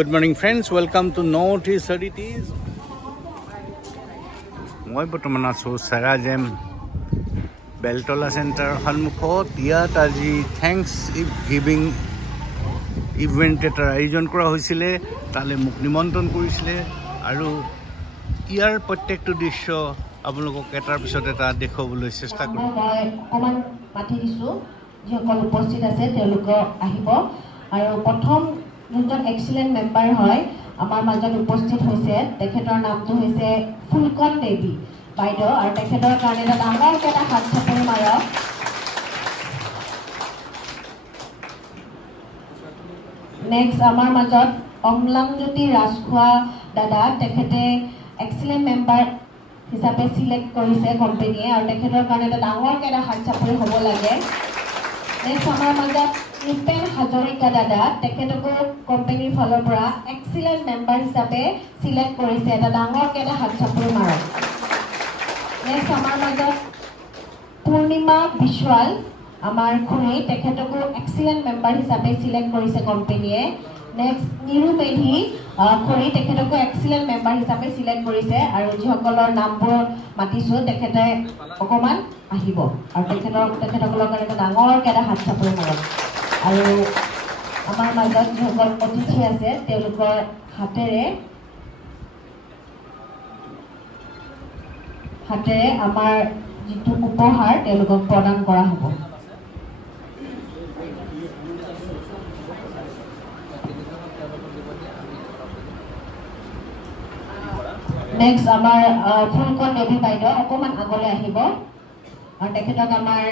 Good morning, friends. Welcome to Northeast Oddities. মই বৰ্তমান আছোঁ চাৰাজেম বেলতলা চেণ্টাৰ সন্মুখত। ইয়াত আজি থেংকছ গিভিং ইভেণ্ট এটাৰ আয়োজন কৰা হৈছিলে। তালৈ মোক নিমন্ত্ৰণ কৰিছিলে আৰু ইয়াৰ প্ৰত্যেকটো দৃশ্য আপোনালোকক এটাৰ পিছত এটা দেখুৱাবলৈ চেষ্টা কৰিম। মই অকণমান মাতি দিছোঁ, যিসকল উপস্থিত আছে তেওঁলোকক আহিব। আৰু প্ৰথম যোনজন এক্সিলেণ্ট মেম্বাৰ হয় আমাৰ মাজত উপস্থিত হৈছে, তেখেতৰ নামটো হৈছে ফুলকন দেৱী বাইদেউ, আৰু তেখেতৰ কাৰণে এটা ডাঙৰকৈ এটা হাত চাপৰি মাৰক। নেক্সট আমাৰ মাজত অম্লানজ্যোতি ৰাজখোৱা দাদা, তেখেতে এক্সিলেণ্ট মেম্বাৰ হিচাপে চিলেক্ট কৰিছে কোম্পানীয়ে, আৰু তেখেতৰ কাৰণে এটা ডাঙৰকৈ এটা হাত চাপৰি হ'ব লাগে। নেক্সট আমাৰ মাজত নিপেন হাজৰিকা দাদা, তেখেতকো কোম্পানীৰ ফালৰ পৰা এক্সিলেণ্ট মেম্বাৰ হিচাপে চিলেক্ট কৰিছে, এটা ডাঙৰকৈ এটা হাত চাপৰি মাৰক। নেক্সট আমাৰ মাজত পূৰ্ণিমা বিশৱাল আমাৰ খুৰী, তেখেতকো এক্সিলেণ্ট মেম্বাৰ হিচাপে চিলেক্ট কৰিছে কোম্পানীয়ে। নেক্সট নিৰু মেধি খুৰী, তেখেতকো এক্সিলেণ্ট মেম্বাৰ হিচাপে চিলেক্ট কৰিছে, আৰু যিসকলৰ নামবোৰ মাতিছোঁ তেখেতে অকণমান আহিব, আৰু তেখেতসকলৰ কাৰণে এটা ডাঙৰকৈ এটা হাত চাপৰি মাৰক। আৰু আমাৰ মাজত যিসকল অতিথি আছে তেওঁলোকৰ হাতেৰে আমাৰ যিটো উপহাৰ তেওঁলোকক প্ৰদান কৰা হ'ব। নেক্সট আমাৰ ফুলকন দেৱী বাইদেউ অকণমান আগলৈ আহিব, আৰু তেখেতক আমাৰ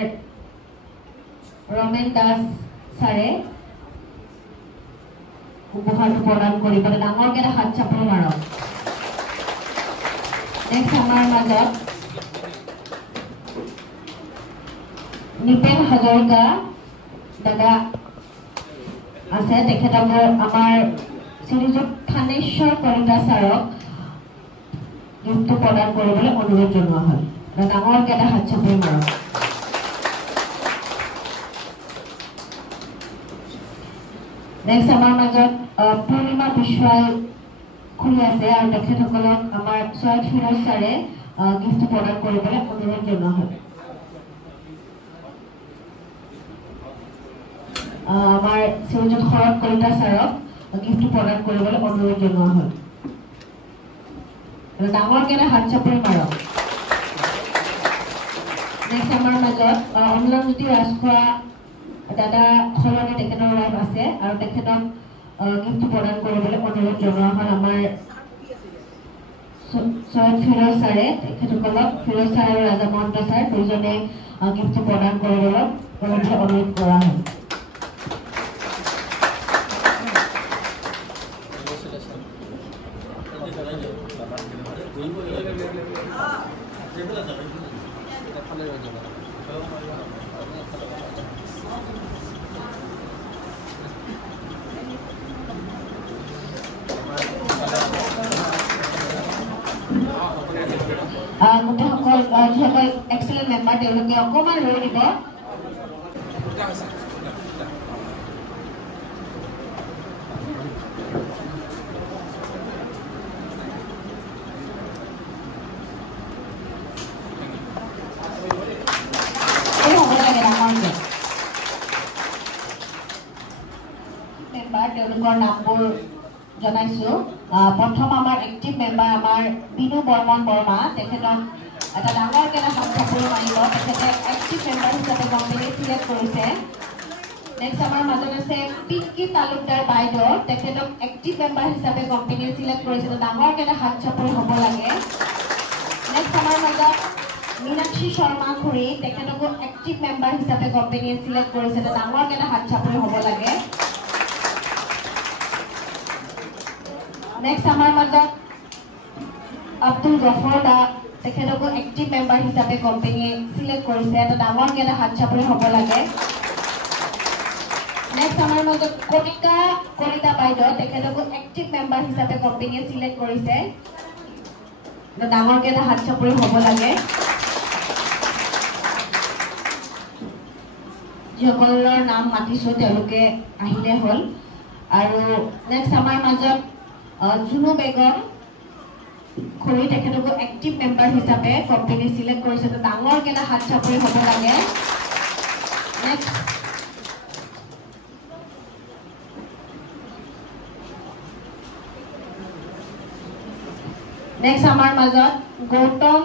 ৰমেন দাস ছাৰে উপহাৰটো প্ৰদান কৰিবলৈ ডাঙৰকৈ এটা হাত চাপৰি মাৰক। নেক্সট আমাৰ মাজত নিপেন হাজৰিকা দাদা আছে, তেখেতক আমাৰ শ্ৰীযুত থানেশ্বৰ কলিতা ছাৰক গিফ্টটো প্ৰদান কৰিবলৈ অনুৰোধ জনোৱা হয়। ডাঙৰকৈ এটা হাত চাপৰি মাৰক। নেক্সট আমাৰ মাজত পূৰ্ণিমা বিশৱাল খুৰী আছে, আৰু তেখেতসকলক আমাৰ ছয়দ ফিৰোজ ছাৰে গিফ্টটো প্ৰদান কৰিবলৈ অনুৰোধ জনোৱা হয়। আমাৰ শ্ৰীযুত শৰৎ কলিতা ছাৰক গিফ্টটো প্ৰদান কৰিবলৈ অনুৰোধ জনোৱা হয়। ডাঙৰকৈ এটা হাত চাপৰি মাৰক। নেক্সট আমাৰ মাজত অম্লানজ্যোতি ৰাজখোৱা দাদা সলনি তেখেতৰ ৱাইফ আছে, আৰু তেখেতক গিফ্টটো প্ৰদান কৰিবলৈ অনুৰোধ জনোৱা হ'ল। আমাৰ ছয়দ ফিৰোজ ছাৰে তেখেতসকলক, ফিৰোজ ছাৰ আৰু ৰাজা মহন্ত ছাৰ দুইজনে গিফ্টটো প্ৰদান কৰিবলৈ অনুৰোধ কৰা হয়। গোটেইসকল যিসকল এক্সিলেণ্ট মেম্বাৰ তেওঁলোকে অকণমান ৰৈ দিব। তেওঁলোকৰ নামবোৰ জনাইছোঁ। প্ৰথম আমাৰ এক্টিভ মেম্বাৰ আমাৰ বিনু বৰ্মন বৰ্মা, তেখেতক এটা ডাঙৰকৈ এটা হাত চাপৰি মাৰিব, তেখেতে এক্টিভ মেম্বাৰ হিচাপে কোম্পানীয়ে চিলেক্ট কৰিছে। নেক্সট আমাৰ মাজত আছে পিংকি তালুকদাৰ বাইদেউ, তেখেতক এক্টিভ মেম্বাৰ হিচাপে কোম্পানীয়ে চিলেক্ট কৰিছে, ডাঙৰকৈ এটা হাত চাপৰি হ'ব লাগে। নেক্সট আমাৰ মাজত মীনাক্ষী শৰ্মা খুৰী, তেখেতকো এক্টিভ মেম্বাৰ হিচাপে কোম্পানীয়ে চিলেক্ট কৰিছে, ডাঙৰকৈ এটা হাত চাপৰি হ'ব লাগে। নেক্সট আমাৰ মাজত আব্দুল গফৰ দা, তেখেতকো এক্টিভ মেম্বাৰ হিচাপে কোম্পানীয়ে চিলেক্ট কৰিছে, এটা ডাঙৰকৈ এটা হাত চাপৰি হ'ব লাগে। নেক্সট আমাৰ মাজত কণিকা কলিতা বাইদেউ, তেখেতকো এক্টিভ মেম্বাৰ হিচাপে কোম্পানীয়ে চিলেক্ট কৰিছে, ডাঙৰকৈ এটা হাত চাপৰি হ'ব লাগে। যিসকলৰ নাম মাতিছোঁ তেওঁলোকে আহিলে হ'ল। আৰু নেক্সট আমাৰ মাজত জুনু বেগম খুৰী তেখেতকো এক্টিভ মেম্বাৰ হিচাপে কোম্পানী সিলেক্ট কৰিছে তো ডাঙৰকৈ এটা হাত চাপৰি হ'ব লাগে নেক্সট আমাৰ মাজত গৌতম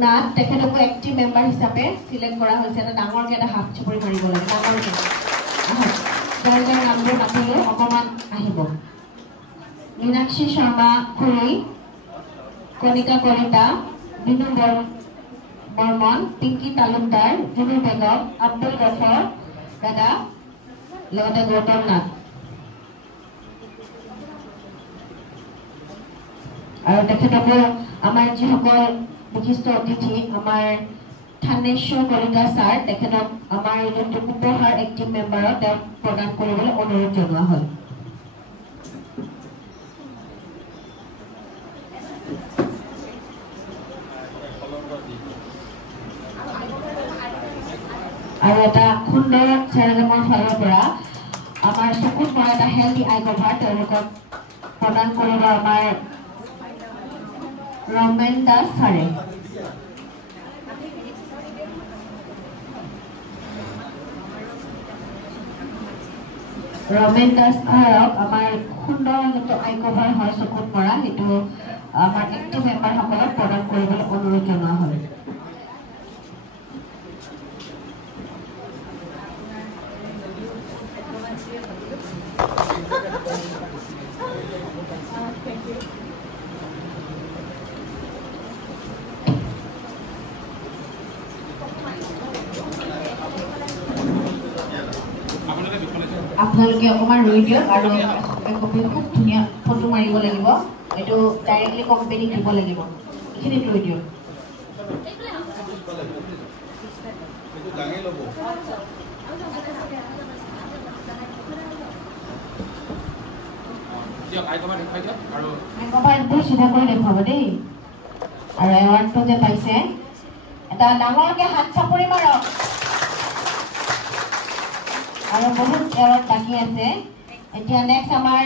নাথ তেখেতকো এক্টিভ মেম্বাৰ হিচাপে সিলেক্ট কৰা হৈছে এটা ডাঙৰকৈ এটা হাত চাপৰি মাৰিব লাগে ডাঙৰকৈ যাৰ যাৰ নামবোৰ মাতিলো অকণমান আহিব मीनाक्षी शर्मा खुरी कनिका कलिता बिनु बर्मन पिंकी तालुकदार जुनू बेगम अब्दुल गफर दादा लगते गौतम नाथ और तेखেতকো আমাৰ যিসকল বিশিষ্ট অতিথি আমাৰ থানেশ্বৰ কলিতা ছাৰ তেখেতক আমাৰ যোনটো উপহাৰ এক্টিভ মেম্বাৰত তেওঁক প্ৰদান কৰিবলৈ অনুৰোধ জনোৱা হ'ল আৰু এটা সুন্দৰ চেৰেজমৰ ফালৰ পৰা আমাৰ চকুত পৰা এটা হেল্থি আই কভাৰ তেওঁলোকক প্ৰদান কৰিব আমাৰ ৰমেন দাস ছাৰে ৰমেন দাস ছাৰক আমাৰ সুন্দৰ যিটো আই কভাৰ হয় চকুত পৰা সেইটো আমাৰ এক্টিভ মেম্বাৰসকলক প্ৰদান কৰিবলৈ অনুৰোধ জনোৱা হ'ল আপোনালোকে অকণমান ৰৈ দিয়ক আৰু কপি খুব ধুনীয়া ফটো মাৰিব লাগিব এইটো ডাইৰেক্টলি কোম্পানীক দিব লাগিব এইখিনিত ৰৈ দিয়ক আইকভাৰটো চিধা কৰি দেখুৱাব দেই আৰু এৱাৰ্ডটো যে পাইছে এটা ডাঙৰকৈ হাত চাপৰি মাৰক আৰু বহুত এৱাৰ্ড বাকী আছে এতিয়া নেক্সট আমাৰ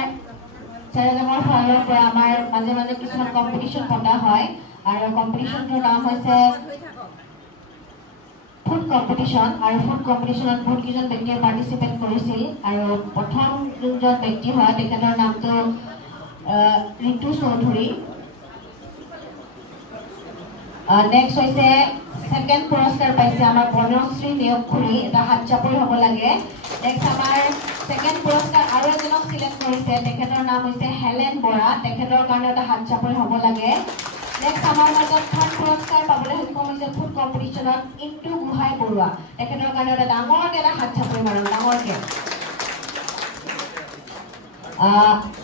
চেৰেজমৰ ফালৰ পৰা আমাৰ মাজে মাজে কিছুমান কম্পিটিশ্যন পতা হয় আৰু কম্পিটিশ্যনটোৰ নাম হৈছে ফুড কম্পিটিশ্যন আৰু ফুড কম্পিটিশ্যনত বহুত কেইজন ব্যক্তিয়ে পাৰ্টিচিপেট কৰিছিল আৰু প্ৰথম যোনজন ব্যক্তি হয় তেখেতৰ নামটো ঋতু চৌধুৰী নেক্সট হৈছে সেকেন্ড পুৰস্কাৰ পাইছে আমাৰ বনশ্ৰী নেওগ খুৰী এটা হাত চাপৰি হ'ব লাগে নেক্সট আমাৰ সেকেন্ড পুৰস্কাৰ আৰু এজনক সিলেক্ট কৰিছে তেখেতৰ নাম হৈছে হেলেন বৰা তেখেতৰ কাৰণে এটা হাত চাপৰি হ'ব লাগে নেক্সট আমাৰ মাজত থাৰ্ড পুৰস্কাৰ পাবলৈ সক্ষম হৈছে ফুড কম্পিটিশ্যনত ইন্তু গোহাঁই বৰুৱা তেখেতৰ কাৰণে এটা ডাঙৰকৈ এটা হাত চাপৰি মাৰক ডাঙৰকৈ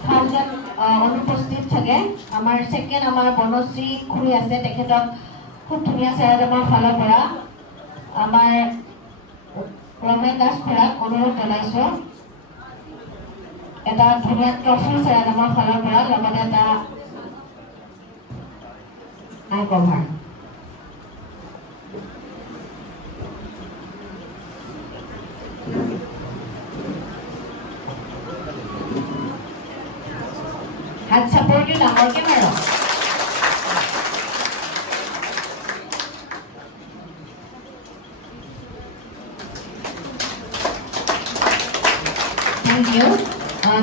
থাৰ্ডজন অনুপস্থিত চাগে আমাৰ সেকেন্ড আমাৰ বনশ্ৰী খুৰী আছে তেখেতক খুব ধুনীয়া চেৰেজমৰ ফালৰ পৰা আমাৰ ৰমেন দাস খুৰাক অনুৰোধ জনাইছো এটা ধুনীয়া ট্ৰফি চেৰেজমৰ ফালৰ পৰা লগতে এটা আই কভাৰ হাত চাপৰিটো ডাঙৰকৈ মাৰক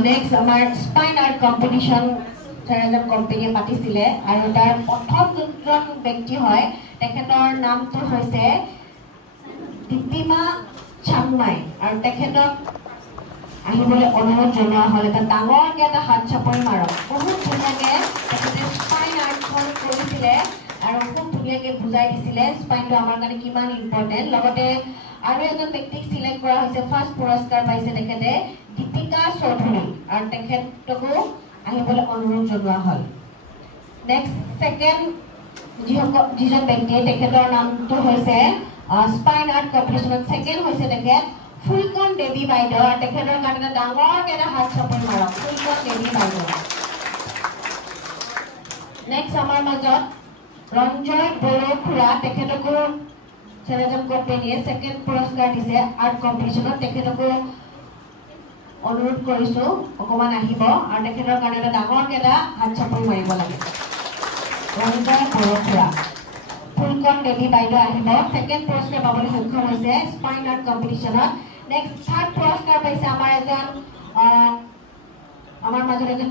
নেক্সট আমাৰ স্পাইন আৰ্ট কম্পিটিশ্যন চেৰেজম কোম্পানীয়ে পাতিছিলে আৰু তাৰ প্ৰথম যোনজন ব্যক্তি হয় তেখেতৰ নামটো হৈছে দীপিমা চাংমাই আৰু তেখেতক আহিবলৈ অনুৰোধ জনোৱা হ'ল এটা ডাঙৰকৈ এটা হাত চাপৰি মাৰক বহুত ধুনীয়াকৈ তেখেতে স্পাইন আৰ্টখন কৰিছিলে আৰু খুব ধুনীয়াকৈ বুজাই দিছিলে স্পাইনটো আমাৰ কাৰণে কিমান ইম্পৰ্টেণ্ট লগতে আৰু এজন ব্যক্তিক সিলেক্ট কৰা হৈছে ফাৰ্ষ্ট পুৰস্কাৰ পাইছে তেখেতে দীপিকা চৌধুৰী আৰু তেখেতকো আহিবলৈ অনুৰোধ জনোৱা হ'ল নেক্সট সেকেন্ড যিজন ব্যক্তিয়ে তেখেতৰ নামটো হৈছে স্পাইন আৰ্ট কম্পিটিশ্যনত সেকেন্ড হৈছে তেখেত ফুলকণ দেৱী বাইদেউ আৰু তেখেতৰ কাৰণে ডাঙৰকৈ এটা হাত চাপৰি মাৰক ফুলকণ দেৱী বাইদেউ নেক্সট আমাৰ মাজত ৰঞ্জয় বড়ো খুৰা তেখেতকো চেৰেজম কোম্পানীয়ে সেকেন্ড পুৰস্কাৰ দিছে আৰ্ট কম্পিটিশ্যনত তেখেতকো অনুৰোধ কৰিছোঁ অকণমান আহিব আৰু তেখেতৰ কাৰণে এটা ডাঙৰকৈ এটা হাত চাপৰি মাৰিব লাগে। ৰঞ্জয় বৰখুৰা, ফুলকন দেৱী বাইদেউ আহিব। ছেকেণ্ড পুৰস্কাৰ পাবলৈ সক্ষম হৈছে স্পাইন আৰ্ট কম্পিটিশ্যনত। নেক্সট থাৰ্ড পুৰস্কাৰ পাইছে আমাৰ এজন আমাৰ মাজত এজন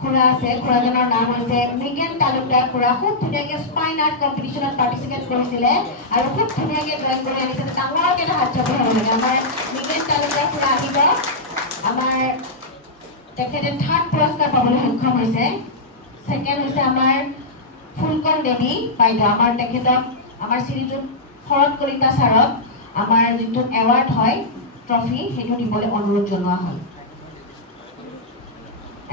খুৰা আছে। খুৰাজনৰ নাম হৈছে মৃগেন তালুকদাৰ খুৰা। খুব ধুনীয়াকৈ স্পাইন আৰ্ট কম্পিটিশ্যনত পাৰ্টিচিপেট কৰিছিলে আৰু খুব ধুনীয়াকৈ ড্ৰয়িং কৰি আনিছে। ডাঙৰকৈ এটা হাত চাপৰি হ'ব লাগে। আমাৰ মৃগেন তালুকদাৰ খুৰা আহিব। আমাৰ তেখেতে থাৰ্ড পুৰস্কাৰ পাবলৈ সক্ষম হৈছে। ছেকেণ্ড হৈছে আমাৰ ফুলকন দেৱী বাইদেউ। আমাৰ তেখেতক আমাৰ শ্ৰীযুত শৰৎ কলিতা ছাৰক আমাৰ যিটো এৱাৰ্ড হয় ট্ৰফি সেইটো দিবলৈ অনুৰোধ জনোৱা হয়।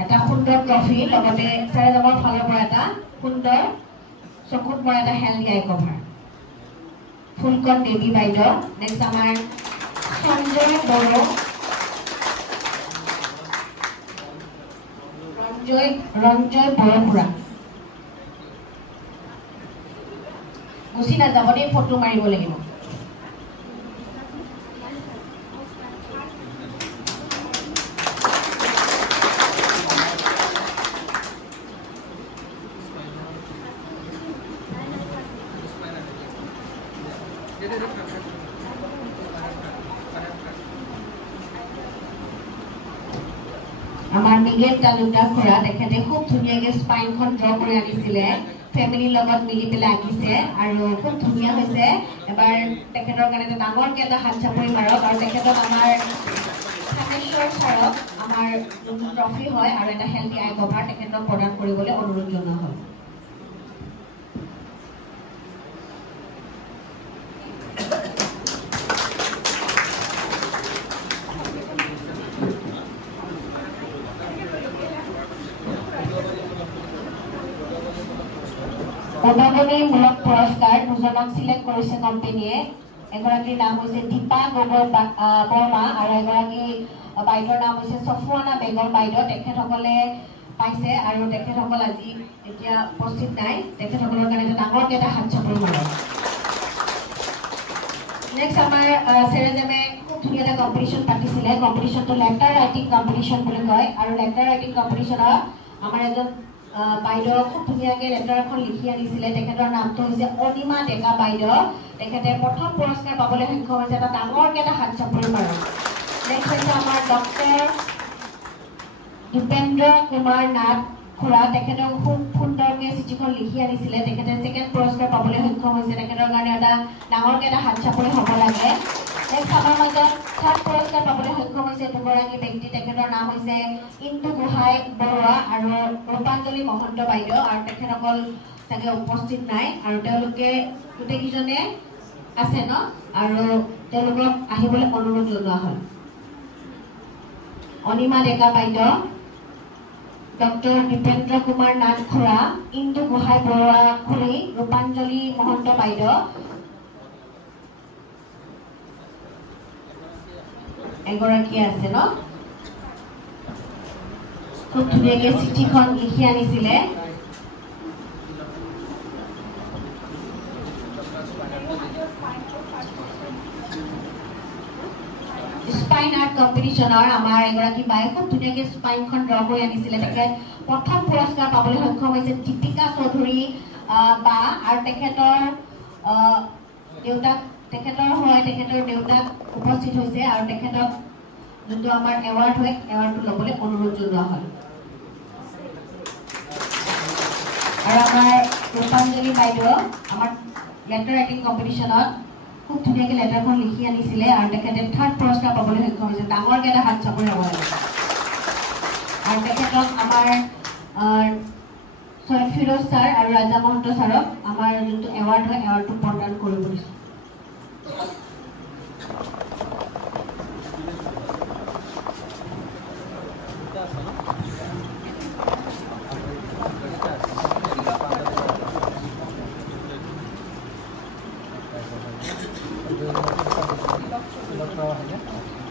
এটা সুন্দৰ ট্ৰফি লগতে চেৰেজামৰ ফালৰ পৰা এটা সুন্দৰ চকুত পৰা এটা হেল্থ আই কভাৰ। ফুলকন দেৱী বাইদেউ। নেক্সট আমাৰ সঞ্জয় বড়ো, ৰঞ্জয় বৰখুৰা। গুচি নাযাব দেই, ফটো মাৰিব লাগিব। আমাৰ মৃগেন তালুকদাৰ খুৰা তেখেতে খুব ধুনীয়াকৈ স্পাইনখন ড্ৰ কৰি আনিছিলে। ফেমিলিৰ লগত মিলি পেলাই আঁকিছে আৰু খুব ধুনীয়া হৈছে। এবাৰ তেখেতৰ কাৰণে এটা ডাঙৰকৈ এটা হাত চাপৰি মাৰক আৰু তেখেতক আমাৰ থানেশ্বৰ ছাৰক আমাৰ যোনটো ট্ৰফি হয় আৰু এটা হেল্থি আই কভাৰ তেখেতক প্ৰদান কৰিবলৈ অনুৰোধ জনোৱা হয়। উদ্ভাৱনীমূলক পুৰস্কাৰ দুজনক চিলেক্ট কৰিছে কোম্পানীয়ে। এগৰাকীৰ নাম হৈছে দীপা গগৈ বৰ্মা আৰু এগৰাকী বাইদেউৰ নাম হৈছে চফুৱানা বেগম বাইদেউ। তেখেতসকলে পাইছে আৰু তেখেতসকল আজি এতিয়া উপস্থিত নাই। তেখেতসকলৰ কাৰণে এটা ডাঙৰকৈ এটা হাত চাপৰি মাৰক। নেক্সট আমাৰ চেৰেজেমে খুব ধুনীয়া এটা কম্পিটিশ্যন পাতিছিলে। কম্পিটিশ্যনটো লেটাৰ ৰাইটিং কম্পিটিশ্যন বুলি কয় আৰু লেটাৰ ৰাইটিং কম্পিটিশ্যনত আমাৰ এজন বাইদেউ খুব ধুনীয়াকৈ লেটাৰ এখন লিখি আনিছিলে। তেখেতৰ নামটো হৈছে অনিমা ডেকা বাইদেউ। তেখেতে প্ৰথম পুৰস্কাৰ পাবলৈ সক্ষম হৈছে। এটা ডাঙৰকৈ এটা হাত চাপৰি মাৰক। নেক্সট হৈছে আমাৰ ডক্টৰ দীপেন্দ্ৰ কুমাৰ নাথ খুৰা। তেখেতেও খুব সুন্দৰকৈ চিঠিখন লিখি আনিছিলে। তেখেতে ছেকেণ্ড পুৰস্কাৰ পাবলৈ সক্ষম হৈছে। তেখেতৰ কাৰণে এটা ডাঙৰকৈ এটা হাত চাপৰি হ'ব লাগে। নেক্সট আমাৰ মাজত থাৰ্ড পুৰস্কাৰ পাবলৈ সক্ষম হৈছে দুগৰাকী ব্যক্তি। তেখেতৰ নাম হৈছে ইন্দু গোহাঁই বৰুৱা আৰু ৰূপাঞ্জলি মহন্ত বাইদেউ আৰু তেখেতসকল চাগে উপস্থিত নাই আৰু তেওঁলোকে গোটেইকেইজনে আছে ন আৰু তেওঁলোকক আহিবলৈ অনুৰোধ জনোৱা হয়। অনিমা ডেকা বাইদেউ, ডক্টৰ দীপেন্দ্ৰ কুমাৰ নাথ খুৰা, ইন্দু গোহাঁই বৰুৱা খুৰী, ৰূপাঞ্জলি মহন্ত বাইদেউ এগৰাকী আছে ন। খুব ধুনীয়াকৈ চিঠিখন লিখি আনিছিলে। স্পাইন আৰ্ট কম্পিটিশ্যনৰ আমাৰ এগৰাকী বাই খুব ধুনীয়াকৈ স্পাইনখন ড্ৰ কৰি আনিছিলে। তেখেত প্ৰথম পুৰস্কাৰ পাবলৈ সক্ষম হৈছে দীপিকা চৌধুৰী বা আৰু তেখেতৰ দেউতাক তেখেতৰ দেউতাক উপস্থিত হৈছে আৰু তেখেতক যোনটো আমাৰ এৱাৰ্ড হয় এৱাৰ্ডটো ল'বলৈ অনুৰোধ জনোৱা হয়। আৰু আমাৰ ৰূপাঞ্জলি বাইদেউ আমাৰ লেটাৰ ৰাইটিং কম্পিটিশ্যনত খুব ধুনীয়াকৈ লেটাৰখন লিখি আনিছিলে আৰু তেখেতে থাৰ্ড পুৰস্কাৰ পাবলৈ সক্ষম হৈছে। ডাঙৰকৈ এটা হাত চাপৰি হ'ব লাগে। আৰু তেখেতক আমাৰ ছৈয়দ ফিৰোজ ছাৰ আৰু ৰাজা মহন্ত ছাৰক আমাৰ যোনটো এৱাৰ্ড হয় এৱাৰ্ডটো প্ৰদান কৰিব দিছোঁ।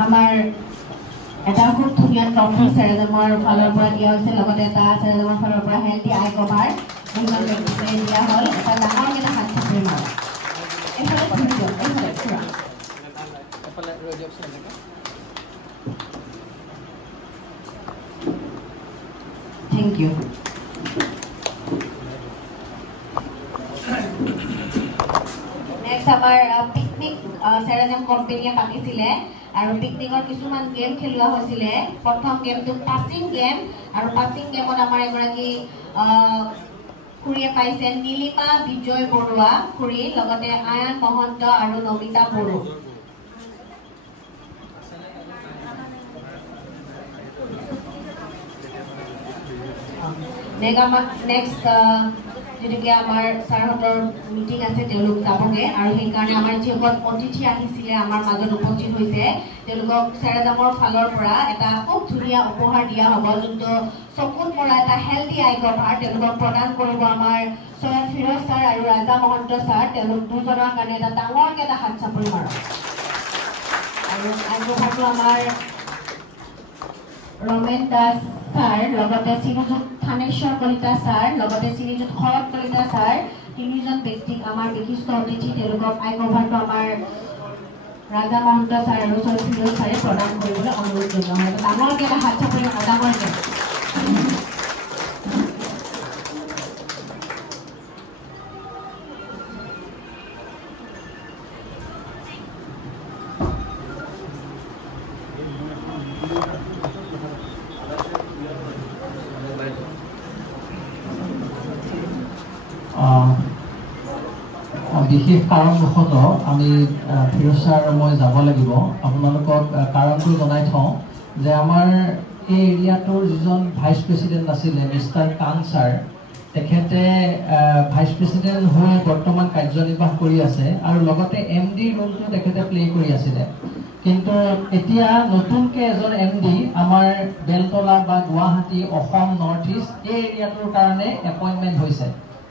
আমাৰ এটা খুব ধুনীয়া ট্ৰফি চেৰেজমৰ ফালৰ পৰা দিয়া হৈছে। লগতে এটা চেৰেজমৰ ফালৰ পৰা হেল্থি আই কভাৰ দুজন ব্যক্তিকে দিয়া হ'ল। এটা ডাঙৰকৈ এটা হাত চাপৰি মাৰক। এইফালে Thank you. Next, our picnic Sarajam company patisile aru picnic or kisuman game khelua hoisile. Prothom game to passing game aru passing game on amar egoraki Kuriya paisen Nilima Bijoy Borua Kuri logote Ayan Mohanto aru Nobita Boru. Next যেটাকে আমার সাৰহতৰ meeting আছে তেওঁলোক যাবগে আৰু সেই কাৰণে আমাৰ যিসকল অতিথি আহিছিলে আমাৰ মাজত উপস্থিত হৈছে তেওঁলোকক চেৰাজামৰ ফালৰ পৰা এটা খুব ধুনীয়া উপহাৰ দিয়া হ'ব যোনটো চকুত পৰা এটা হেলদি আই কভাৰ তেওঁলোকক প্ৰদান কৰিব আমাৰ সৈয়দ ফিৰোজ ছাৰ আৰু ৰাজা মহন্ত ছাৰ তেওঁলোক দুজনৰ কাৰণে এটা ডাঙৰকে এটা হাত চাপৰি মাৰক আৰু আই কভাৰটো আমাৰ ৰমেন দাস ছাৰ লগতে শ্ৰীযুত থানেশ্বৰ কলিতা ছাৰ লগতে শ্ৰীযুত শৰৎ কলিতা ছাৰ তিনিজন ব্যক্তিক আমাৰ বিশিষ্ট অতিথি তেওঁলোকক আই কভাৰটো আমাৰ ৰাজা মহন্ত ছাৰ আৰু সৈয়দ ফিৰোজ ছাৰে প্ৰদান কৰিবলৈ অনুৰোধ জনোৱা হয় ডাঙৰকে এটা হাত চাপৰি ডাঙৰকে বিশেষ কাৰণবশত আমি ফিৰোজ ছাৰ আৰু মই যাব লাগিব আপোনালোকক কাৰণটো জনাই থওঁ যে আমাৰ এই এৰিয়াটোৰ যিজন ভাইচ প্ৰেচিডেণ্ট আছিলে মিষ্টাৰ কান ছাৰ তেখেতে ভাইচ প্ৰেচিডেণ্ট হৈ বৰ্তমান কাৰ্যনিৰ্বাহ কৰি আছে আৰু লগতে MD ৰোলটো তেখেতে প্লে কৰি আছিলে কিন্তু এতিয়া নতুনকৈ এজন MD আমাৰ বেলতলা বা গুৱাহাটী অসম নৰ্থ ইষ্ট এই এৰিয়াটোৰ কাৰণে এপইণ্টমেণ্ট হৈছে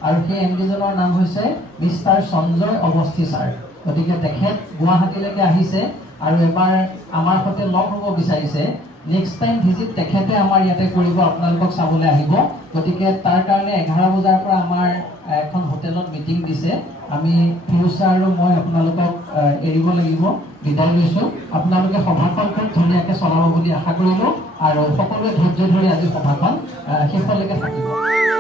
আৰু সেই MDজনৰ নাম হৈছে মিষ্টাৰ সঞ্জয় অৱস্থি ছাৰ গতিকে তেখেত গুৱাহাটীলৈকে আহিছে আৰু এবাৰ আমাৰ সৈতে লগ হ'ব বিচাৰিছে নেক্সট টাইম ভিজিট তেখেতে আমাৰ ইয়াতে কৰিব আপোনালোকক চাবলৈ আহিব গতিকে তাৰ কাৰণে 11 বজাৰ পৰা আমাৰ এখন হোটেলত মিটিং দিছে আমি ফিৰোজ ছাৰ আৰু মই আপোনালোকক এৰিব লাগিব বিদায় লৈছোঁ আপোনালোকে সভাখন খুব ধুনীয়াকৈ চলাব বুলি আশা কৰিলোঁ আৰু সকলোৱে ধৈৰ্য ধৰি আজি সভাখন শেষলৈকে থাকিব